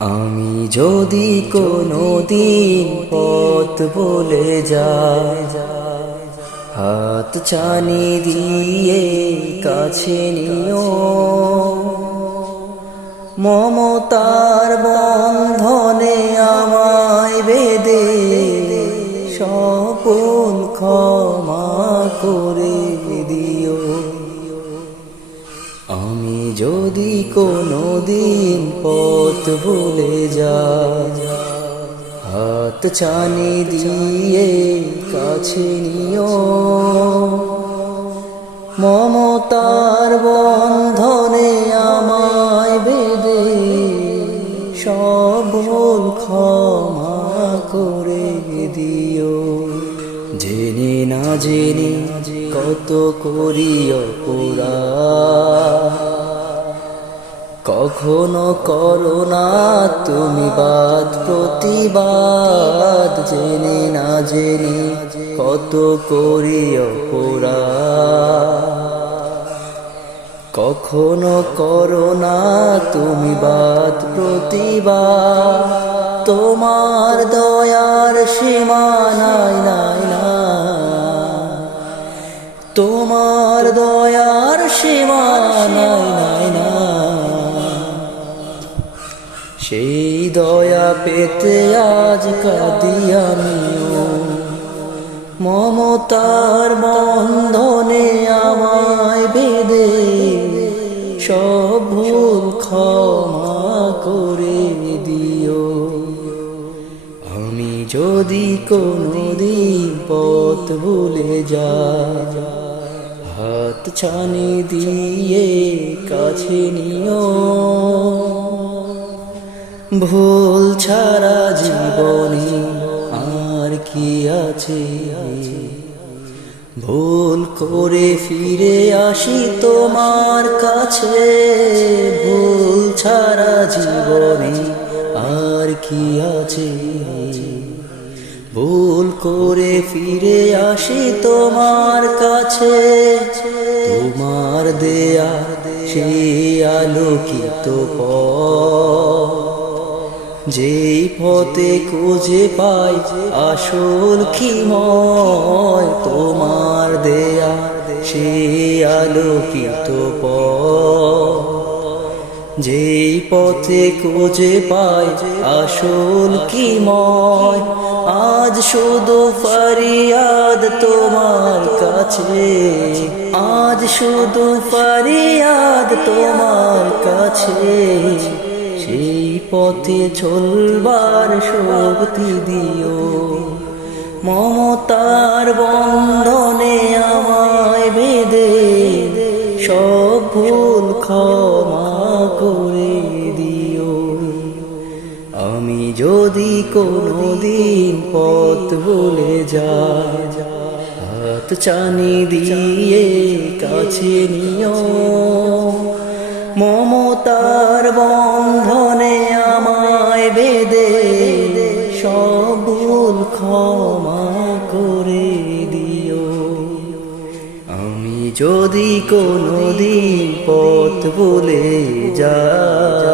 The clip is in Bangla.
আমি যদি কোনোদিন পথ ভুলে যাই, হাত ছানি দিয়ে কাছে নিও, মমতার বন্ধনে আমায় বেঁধে সকল ক্ষমা করে দিও। আমি যদি কোনোদিন পথ ভুলে যাই, হাত ছানি দিয়ে কাছে নিও, মমতার বন্ধনে আমায় বেঁধে সব ভুল ক্ষমা করে দিও। জেনে না জেনে কত করি অপরাধ, কখনো করো না তুমি বাদ প্রতিবাদ। জেনে না জেনে কত করি অপরাধ, কখনো করো না তুমি বাদ প্রতিবাদ। তোমার দয়ার সীমা নাই নাই না, তোমার দয়ার সীমা নাই নাই না। সেই দয়া পেতে আজ কাঁদি আমিও, মমতার বন্ধনে আমায় বেঁধে সব ভুল ক্ষমা করে দিও। আমি যদি কোনোদিন পথ ভুলে যাই, হাত ছানি দিয়ে কাছে নিও, ভুল ছাড়া জীবনে আর কি আছে। ভুল করে ফিরে আসি তোমার কাছে, ভুল ছাড়া জীবনে আর কি আছে। ভুল করে ফিরে আসি তোমার কাছে, তোমার দেয়া সেই আলোকিত পথ, যেই পথে খুঁজে পাই আসল খিময়। তোমার দেয়া সেই আলোকিত পথ, যেই পথে খুঁজে পাই আসল খিময়। আজ শুধু ফরিয়াদ তোমার কাছে, আজ শুধু ফরিয়াদ তোমার কাছে। সেই পথে চলবার শক্তি দিও, মমতার বন্ধনে আমায় বেঁধে সব ভুল ক্ষমা করে দিও। আমি যদি কোনোদিন পথ ভুলে যাই, হাত ছানি দিয়ে কাছে নিও, মমতার বন্ধনে আমায় বেঁধে সব ভুল ক্ষমা করে দিও। আমি যদি কোনোদিন পথ ভুলে যাই।